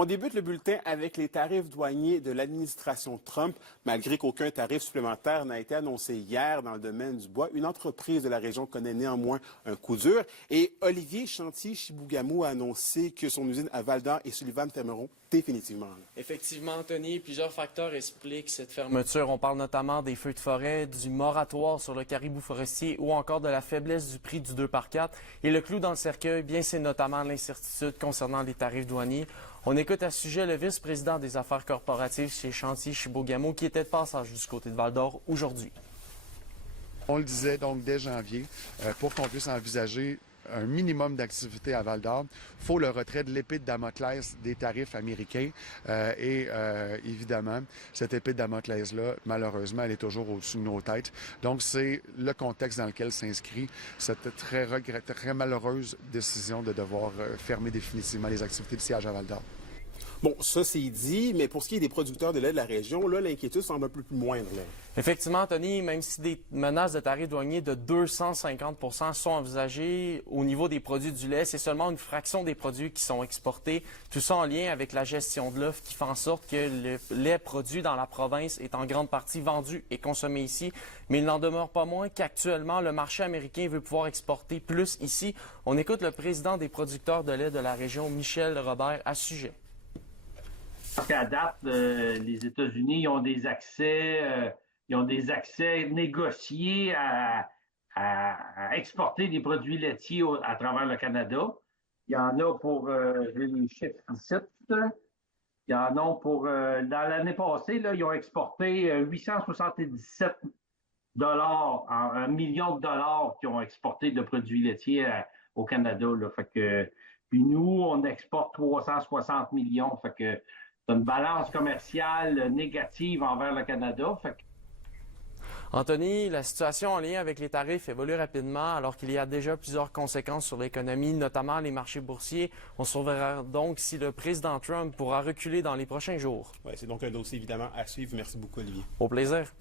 On débute le bulletin avec les tarifs douaniers de l'administration Trump. Malgré qu'aucun tarif supplémentaire n'a été annoncé hier dans le domaine du bois, une entreprise de la région connaît néanmoins un coup dur. Et Olivier Chantier-Chibougamau a annoncé que son usine à Val-d'Or et Sullivan fermeront définitivement. Effectivement, Anthony, plusieurs facteurs expliquent cette fermeture. On parle notamment des feux de forêt, du moratoire sur le caribou forestier ou encore de la faiblesse du prix du 2x4. Et le clou dans le cercueil, bien, c'est notamment l'incertitude concernant les tarifs douaniers. On écoute à ce sujet le vice-président des affaires corporatives chez Chantier-Chibougamau qui était de passage du côté de Val-d'Or aujourd'hui. On le disait donc dès janvier, pour qu'on puisse envisager un minimum d'activité à Val-d'Or, il faut le retrait de l'épée de Damoclès des tarifs américains. Évidemment, cette épée de Damoclès-là, malheureusement, elle est toujours au-dessus de nos têtes. Donc, c'est le contexte dans lequel s'inscrit cette très malheureuse décision de devoir fermer définitivement les activités de siège à Val-d'Or. Bon, ça c'est dit, mais pour ce qui est des producteurs de lait de la région, là, l'inquiétude semble un peu plus moindre. Là. Effectivement, Anthony, même si des menaces de tarifs douaniers de 250 % sont envisagées au niveau des produits du lait, c'est seulement une fraction des produits qui sont exportés. Tout ça en lien avec la gestion de l'offre qui fait en sorte que le lait produit dans la province est en grande partie vendu et consommé ici. Mais il n'en demeure pas moins qu'actuellement, le marché américain veut pouvoir exporter plus ici. On écoute le président des producteurs de lait de la région, Michel Robert, à ce sujet. Parce qu'à date, les États-Unis ont des accès négociés à exporter des produits laitiers à travers le Canada. Il y en a pour, j'ai les chiffres ici, il y en a pour, dans l'année passée, là, ils ont exporté 877 $, 1 million de dollars qui ont exporté de produits laitiers au Canada. Là. Fait que, puis nous, on exporte 360 millions. Fait que, c'est une balance commerciale négative envers le Canada. Anthony, la situation en lien avec les tarifs évolue rapidement alors qu'il y a déjà plusieurs conséquences sur l'économie, notamment les marchés boursiers. On surveillera donc si le président Trump pourra reculer dans les prochains jours. Ouais, c'est donc un dossier évidemment à suivre. Merci beaucoup, Olivier. Au plaisir.